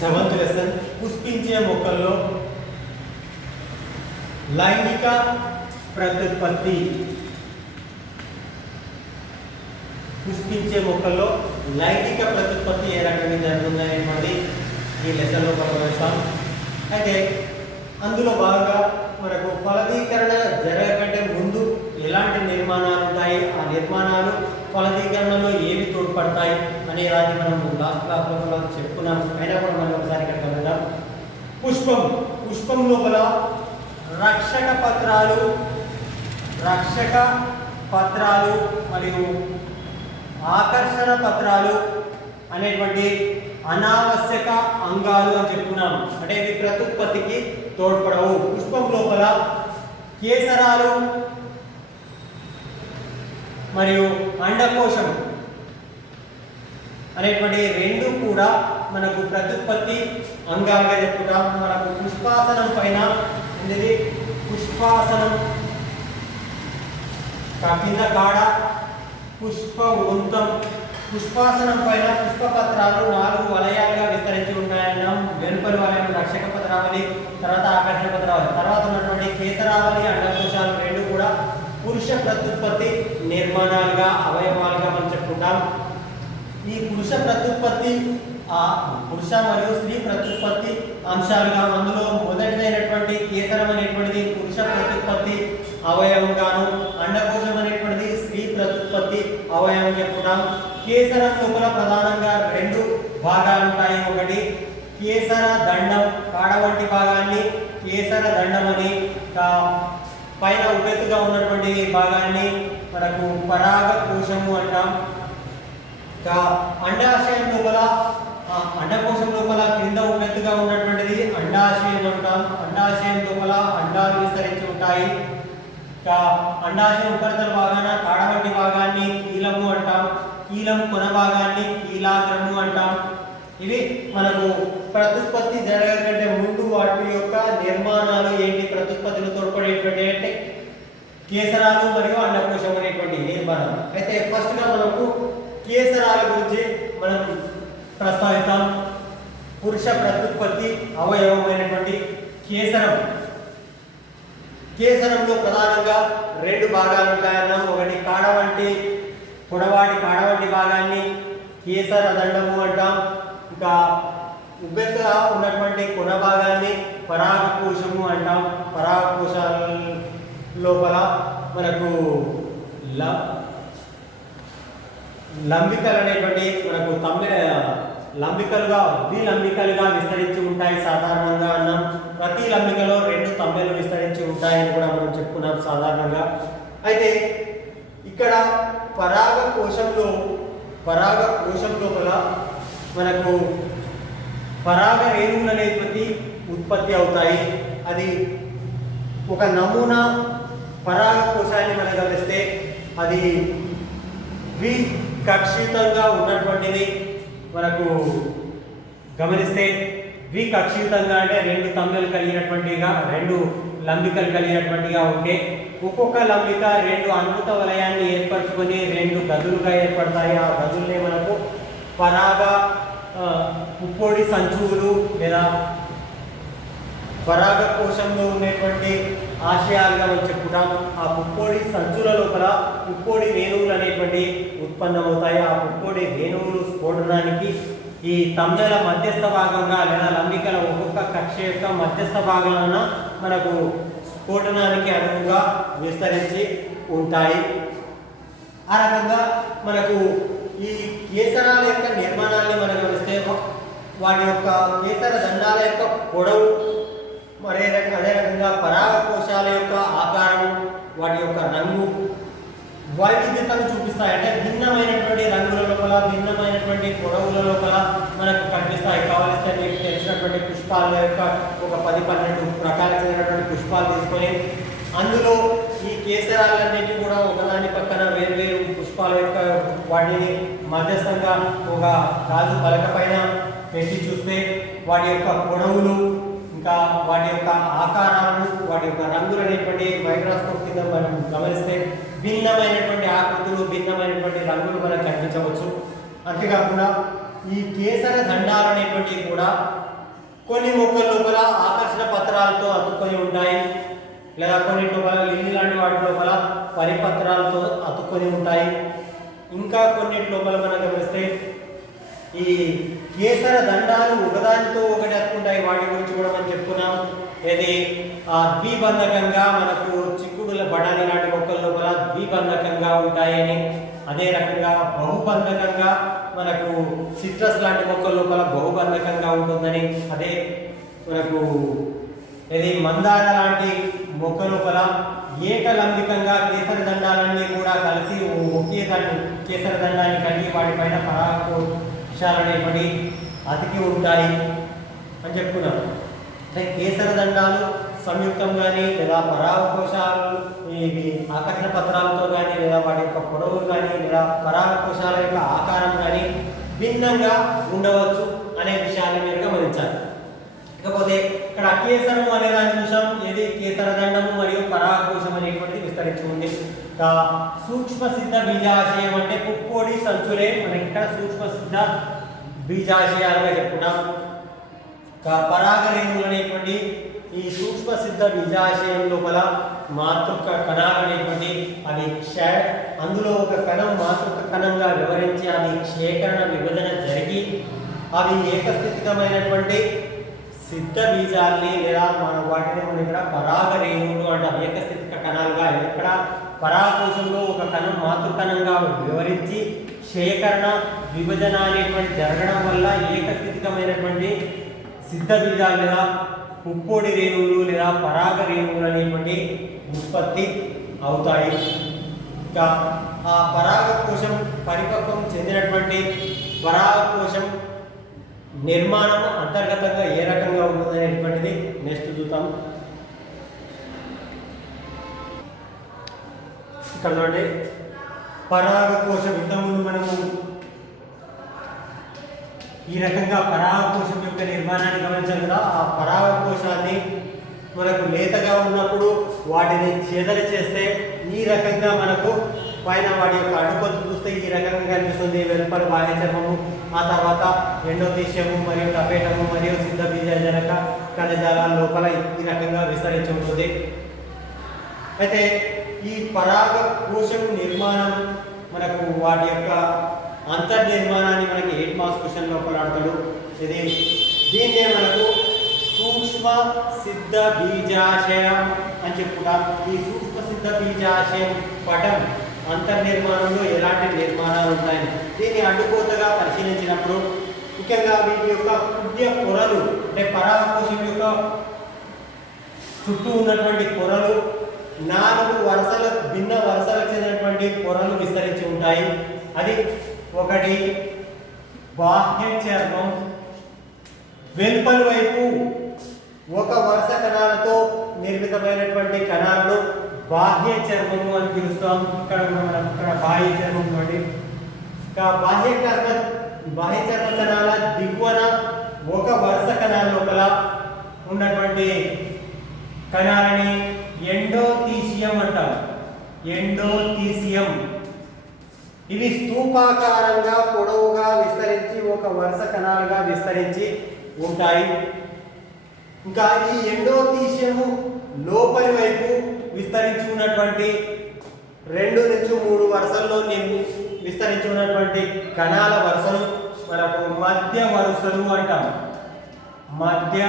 Seventh lesson పుష్పించే మొక్కల్లో లైంగిక ప్రత్యుత్పత్తి. పుష్పించే మొక్కల్లో లైంగిక ప్రత్యుత్పత్తి ఏ రకంగా జరుగుతుందనేటువంటి ఈ లెసన్లో గమనిస్తాం. అయితే అందులో భాగంగా మనకు ఫలదీకరణ జరగకంటే ముందు ఎలాంటి నిర్మాణాలు ఉంటాయి, ఆ నిర్మాణాలు ఫలదీకరణలో ఏవి తోడ్పడతాయి అనే దాన్ని మనం లాస్ట్ క్లాస్లో చెప్పుకున్నాం. అయినా కూడా మనం ఒకసారి ఇక్కడ గమనిద్దాం. పుష్పం లోపల రక్షక పత్రాలు మరియు ఆకర్షణ పత్రాలు అనేటువంటి అనావశ్యక అంగాలు అని చెప్పుకున్నాం. అంటే ఇవి ప్రత్యుత్పత్తికి తోడ్పడవు. పుష్పం లోపల కేసరాలు మరియు అండకోశం అనేటువంటి రెండు కూడా మనకు ప్రత్యుత్పత్తి అంగాలుగా చెప్పుకుంటాం. మనకు పుష్పాసనం పైన అనేది పుష్పాసనం కింద కాడ పుష్ప వృంతం. పుష్పాసనం పైన పుష్పపత్రాలు 4 వలయాలుగా విస్తరించి ఉంటాయన్నాం. వెలుపలి వలయం రక్షక పత్రావళి, తర్వాత ఆకర్షణ పత్రావళి, తర్వాత ఉన్నటువంటి కేసరావళి అండకోశాలు రెండు కూడా పురుష ప్రత్యుత్పత్తి నిర్మాణాలుగా అవయవాలుగా మనం చెప్పుకుంటాం. ఈ పురుష ప్రత్యుత్పత్తి పురుష మరియు స్త్రీ ప్రత్యుత్పత్తి అంశాలుగా అందులో మొదటిదైనటువంటి కేసరం అనేటువంటిది పురుష ప్రత్యుత్పత్తి అవయవంగాను, అండకోశం అనేటువంటిది స్త్రీ ప్రత్యుత్పత్తి అవయవం చెప్పుకుంటాం. కేసరం లోపల ప్రధానంగా 2 భాగాలు ఉంటాయి. ఒకటి కేసర దండం, కాడ వంటి భాగాన్ని కేసర దండం అని, పైన ఉపెత్తుగా ఉన్నటువంటి భాగాన్ని మనకు పరాగ కోశము అంటాం. అండాశయం లోపల అండకోశం లోపల క్రింద ఉన్నట్టుగా ఉన్నటువంటిది అండాశయం అంటాం. అండాశయం లోపల అండాలు విస్తరించి ఉంటాయి. అండాశయం ఉపరితల భాగాన కాడ వంటి భాగాన్ని కీలము అంటాం. కీలం కొన భాగాన్ని కీలాగ్రము అంటాం. ఇవి మనకు ప్రత్యుత్పత్తి జరగకంటే ముందు వాటి యొక్క నిర్మాణాలు ఏంటి, ప్రత్యుత్పత్తిలో తోడ్పడేటువంటి అంటే కేసరాలు మరియు అండకోశం అనేటువంటి నిర్మాణాలు. అయితే ఫస్ట్గా మనకు కేసరాల గురించి మనం ప్రస్తావిద్దాం. పురుష ప్రత్యుత్పత్తి అవయవమైనటువంటి కేసరం. కేసరంలో ప్రధానంగా 2 భాగాలు ఉంటాయన్నాం. ఒకటి కాడ వంటి పొడవాటి కాడ వంటి భాగాన్ని కేసర దండము అంటాం. ఇంకా ఉబ్బెత్తుగా ఉన్నటువంటి కొన భాగాన్ని పరాగకోశము అంటాం. పరాగకోశాల లోపల మనకు లంబికలు అనేటువంటి మనకు లంబికలుగా ద్విలంబికలుగా విస్తరించి ఉంటాయి సాధారణంగా అన్నాం. ప్రతి లంబికలో 2 తమ్మెలు విస్తరించి ఉంటాయని కూడా మనం చెప్పుకున్నాం సాధారణంగా. అయితే ఇక్కడ పరాగకోశం లోపల మనకు పరాగ రేణువులు అనేటువంటి ఉత్పత్తి అవుతాయి. అది ఒక నమూనా పరాగకోశాన్ని మనం గమనిస్తే అది ద్వికక్షితంగా ఉన్నటువంటిది మనకు గమనిస్తే ద్వికక్షితంగా అంటే 2 తమ్మెలు కలిగినటువంటిగా 2 లంబికలు కలిగినటువంటిగా ఉంటే ఒక్కొక్క లంబిక 2 అనుభూత వలయాన్ని ఏర్పరచుకొని 2 గదులుగా ఏర్పడతాయి. ఆ గదుల్ని మనకు పరాగ పుప్పొడి సంచువులు లేదా పరాగ కోశంలో ఉండేటువంటి ఆశయాలుగా మనం చెప్పుకుంటాం. ఆ పుప్పొడి సంచుల లోపల పుప్పొడి రేణువులు అనేటువంటి ఉత్పన్నమవుతాయి. ఆ పుప్పొడి రేణువులు స్ఫోటనానికి ఈ తమ్మెల మధ్యస్థ భాగంగా లేదా లంబికల ఒక్కొక్క కక్ష యొక్క మధ్యస్థ భాగాన మనకు స్ఫోటనానికి అనువుగా విస్తరించి ఉంటాయి. ఆ రకంగా మనకు ఈ కేసరాల యొక్క నిర్మాణాన్ని మనం గమనిస్తే వాటి యొక్క కేసర దండాల యొక్క పొడవు అదే రకంగా పరాగకోశాల యొక్క ఆకారం, వాటి యొక్క రంగు వైవిధ్యతను చూపిస్తాయి. అంటే భిన్నమైనటువంటి రంగుల లోపల భిన్నమైనటువంటి పొడవుల లోపల మనకు కనిపిస్తాయి. కావలిస్తే మీకు తెలిసినటువంటి పుష్పాల యొక్క ఒక 10-12 రకాలైనటువంటి పుష్పాలు తీసుకొని అందులో ఈ కేసరాలన్నింటినీ కూడా ఒకదాని పక్కన వేరు పుష్పాల యొక్క వాటిని మధ్యస్థంగా ఒక గాజు పలక పైన పెట్టి చూస్తే వాటి యొక్క పొడవులు ఇంకా వాటి యొక్క ఆకారాలను వాటి యొక్క రంగులు అనేటువంటి మైక్రోస్కోప్ కింద మనం గమనిస్తే భిన్నమైనటువంటి ఆకృతులు భిన్నమైనటువంటి రంగులు మనకు కనిపించవచ్చు. అంతేకాకుండా ఈ కేసర దండాలు అనేటువంటివి కూడా కొన్ని మొక్కల లోపల ఆకర్షణ పత్రాలతో అతుక్కొని ఉంటాయి, లేదా కొన్ని లోపల లిల్లీ లాంటి వాటి లోపల పరిపత్రాలతో అతుక్కొని ఉంటాయి. ఇంకా కొన్నిటి లోపల మనం గమనిస్తే ఈ కేసర దండాలు ఒకదానితో ఒకటి అతుకుంటాయి. వాటి గురించి కూడా మనం చెప్పుకున్నాం. ఇది ద్విబంధకంగా మనకు చిక్కుడుల బఠానీ లాంటి మొక్కల లోపల ద్విబంధకంగా ఉంటాయని, అదే రకంగా బహుబంధకంగా మనకు సిట్రస్ లాంటి మొక్కల లోపల బహుబంధకంగా ఉంటుందని, అదే మనకు ఇది మందార లాంటి మొక్క లోపల ఏకలంబికంగా కేసర దండాలన్నీ కూడా కలిసి ఒకే కేసర దండాన్ని కలిగి వాటిపైన పరాగకోశాలు అనేటువంటి అతికి ఉంటాయి అని చెప్పుకున్నాం. అంటే కేసర దండాలు సంయుక్తం కానీ లేదా పరాగకోశాలు ఇవి ఆకర్షణ పత్రాలతో కానీ లేదా వాటి యొక్క పొడవు కానీ లేదా పరాగకోశాల యొక్క ఆకారం కానీ భిన్నంగా ఉండవచ్చు అనే విషయాన్ని మీరు గమనించాలి. ఇకపోతే ఇక్కడ కేసరము అనే దాన్ని చూసాం. ఏది కేసర దండము మరియు పరాగకోశం అనేటువంటిది విస్తరించి ఉంది. సూక్ష్మ సిద్ధ బీజాశయం అంటే పుప్పొడి సంచులే మనకి ఇక్కడ సూక్ష్మ సిద్ధ బీజాశయాలుగా చెప్పుకున్నాం. పరాగ రేణువులు అనేటువంటి ఈ సూక్ష్మ సిద్ధ బీజాశయం లోపల మాతృక కణాలు అనేటువంటి అవి అందులో ఒక కణం మాతృక కణంగా వివరించి అవి క్షేకరణ విభజన జరిగి అవి ఏకస్థితికమైనటువంటి సిద్ధ బీజాల్ని లేదా వాటిని మనం ఇక్కడ పరాగ రేణువులు అంటాం. ఏకస్థితిక కణాలుగా ఇక్కడ పరాగకోశంలో ఒక కణం మాతృకణంగా వివరించి క్షేకరణ విభజన అనేటువంటి జరగడం వల్ల ఏకస్థితికమైనటువంటి సిద్ధ బీజాలు లేదా పుప్పొడి రేణువులు లేదా పరాగ రేణువులు అనేటువంటి ఉత్పత్తి అవుతాయి. ఇంకా ఆ పరాగకోశం పరిపక్వం చెందినటువంటి పరాగకోశం నిర్మాణం అంతర్గతంగా ఏ రకంగా ఉంటుంది అనేటువంటిది నెక్స్ట్ చూద్దాం. ఇక్కడ చూడండి, పరాగకోశం ఇంతకుముందు మనము ఈ రకంగా పరాగకోశం యొక్క నిర్మాణాన్ని గమనించాం కదా. ఆ పరాగకోశాన్ని మనకు లేతగా ఉన్నప్పుడు వాటిని చేదర చేస్తే ఈ రకంగా మనకు పైన వాటి యొక్క అడుకొత్తు చూస్తే ఈ రకంగా కనిపిస్తుంది. వెలుపల బాహ్య చర్మము, ఆ తర్వాత ఎండోతీష్యము మరియు టపేటము మరియు సిద్ధ బీజజనక కణజాలాల లోపల ఈ రకంగా విస్తరించి ఉంటుంది. అయితే ఈ పరాగకోశం నిర్మాణం మనకు వాటి యొక్క అంతర్నిర్మాణాన్ని మనకి 8 మార్క్స్ క్వశ్చన్ లోపల ఆడతాడు. దీన్నే మనకు సూక్ష్మ సిద్ధ బీజాశయం అని చెప్పుకుంటాం. ఈ సూక్ష్మ సిద్ధ బీజాశయం పటం అంతర్నిర్మాణంలో ఎలాంటి నిర్మాణాలు ఉంటాయని దీన్ని అడ్డుకోతగా పరిశీలించినప్పుడు ముఖ్యంగా వీటి యొక్క పుణ్య పొరలు అంటే పరాగకోశం యొక్క చుట్టూ ఉన్నటువంటి పొరలు 4 వరుసల భిన్న వరుసలకు చెందినటువంటి పొరలు విస్తరించి ఉంటాయి. అది ఒకటి బాహ్య చర్మం, వెలుపలి వైపు ఒక వరుస కణాలతో నిర్మితమైనటువంటి కణాలను బాహ్య చర్మము అని పిలుస్తాం. ఇక్కడ మనం బాహ్య చర్మం చూడండి. బాహ్య చర్మ కణాల దిగువన ఒక వరుస కణాల లోపల ఉన్నటువంటి కణాలని ఎండోతీసియం అంటాం. ఎండోతీసియం ఇవి స్తూపాకారంగా పొడవుగా విస్తరించి ఒక వరుస కణాలుగా విస్తరించి ఉంటాయి. ఇంకా ఈ ఎండోతీసియము లోపలి వైపు విస్తరించి ఉన్నటువంటి 2 నుంచి 3 వరుసల్లో విస్తరించి ఉన్నటువంటి కణాల వరుసలు మనకు మధ్య వరుసలు అంటాం. మధ్య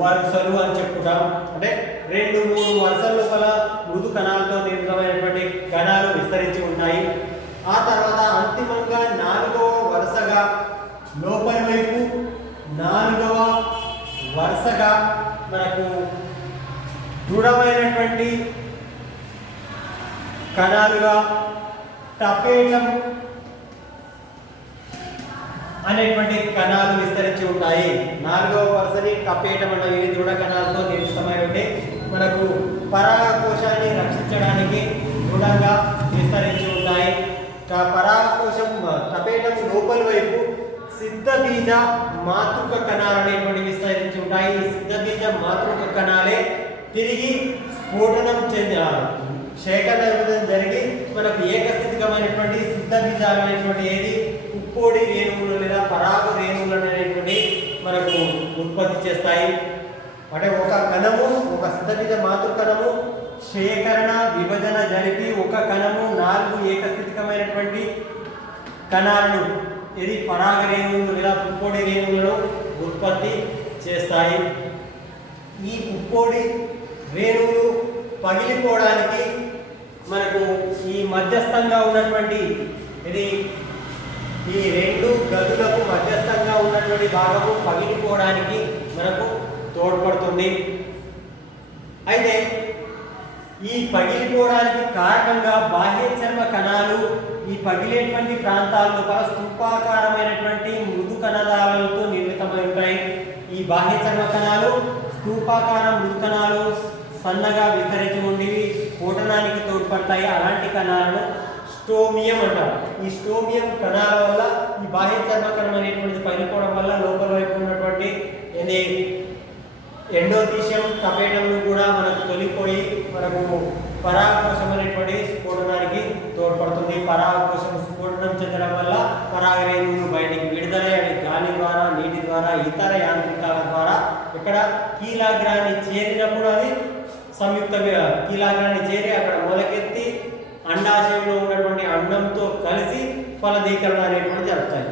వరుసలు అని చెప్పుకుంటాం. అంటే 2-3 వరుసల లోపల మృదు కణాలతో నిర్మితమైనటువంటి కణాలు విస్తరించి ఉన్నాయి. ఆ తర్వాత అంతిమంగా 4వ వరుసగా లోపలి వైపు 4వ వరుసగా మనకు దృఢమైనటువంటి కణాలుగా టపేటం అనేటువంటి కణాలు విస్తరించి ఉంటాయి. 4వ వరుసని టపేటం అంటే ఈ దృఢ కణాలతో నిర్మితమై ఉంటే మనకు పరాగకోశాన్ని రక్షించడానికి దృఢంగా విస్తరించి ఉంటాయి. పరాగకోశం టపేటం లోపలి వైపు సిద్ధ బీజ మాతృక కణాలు అనేటువంటి విస్తరించి ఉంటాయి. ఈ సిద్ధ బీజ మాతృక కణాలే తిరిగి స్ఫోటనం సేకరణ జరిగి మనకు ఏకస్థితికమైనటువంటి సిద్ధ బీజాలు అనేటువంటి ఏది పుప్పొడి రేణువులు లేదా పరాగ రేణువులు అనేటువంటి మనకు ఉత్పత్తి చేస్తాయి. అంటే ఒక కణము, ఒక శతబీజ మాతృకణము సేకరణ విభజన జరిపి ఒక కణము 4 ఏకస్థితికమైనటువంటి కణాలను ఇది పరాగ రేణువులు లేదా పుప్పొడి రేణువులను ఉత్పత్తి చేస్తాయి. ఈ పుప్పొడి రేణువులు పగిలిపోవడానికి మనకు ఈ మధ్యస్థంగా ఉన్నటువంటి ఇది ఈ 2 గదులకు మధ్యస్థంగా ఉన్నటువంటి భాగము పగిలిపోవడానికి మనకు తోడ్పడుతుంది. అయితే ఈ పగిలిపోవడానికి కారణంగా బాహ్య చర్మ కణాలు ఈ పగిలేటువంటి ప్రాంతాల్లో స్తూపాకారమైనటువంటి మృదు కణజాలాలతో నిర్మితమై ఉంటాయి. ఈ బాహ్య చర్మ కణాలు స్తూపాకార మృదు కణాలు సన్నగా విస్తరించి ఉండి స్ఫోటనానికి తోడ్పడతాయి. అలాంటి కణాలను స్టోమియం అంటారు. ఈ స్టోమియం కణాల వల్ల ఈ బాహ్య చర్మ కణం అనేటువంటిది పగిలిపోవడం వల్ల లోపల వైపు ఉన్నటువంటి ఎండోథీషియం టపేటంను కూడా మనకు తొలిపోయి మనకు పరాగకోశం అనేటువంటి స్ఫోటనానికి తోడ్పడుతుంది. పరాగకోశం స్ఫోటనం చెందడం వల్ల పరాగ రేణువులు బయటికి విడుదలయ్యే గాలి ద్వారా, నీటి ద్వారా, ఇతర యాంత్రికాల ద్వారా ఇక్కడ కీలాగ్రాన్ని చేరినప్పుడు అది సంయుక్త కీలాగ్రాన్ని చేరి అక్కడ మొలకెత్తి అండాశయంలో ఉన్నటువంటి అండంతో కలిసి ఫలదీకరణ అనేటువంటి జరుగుతాయి.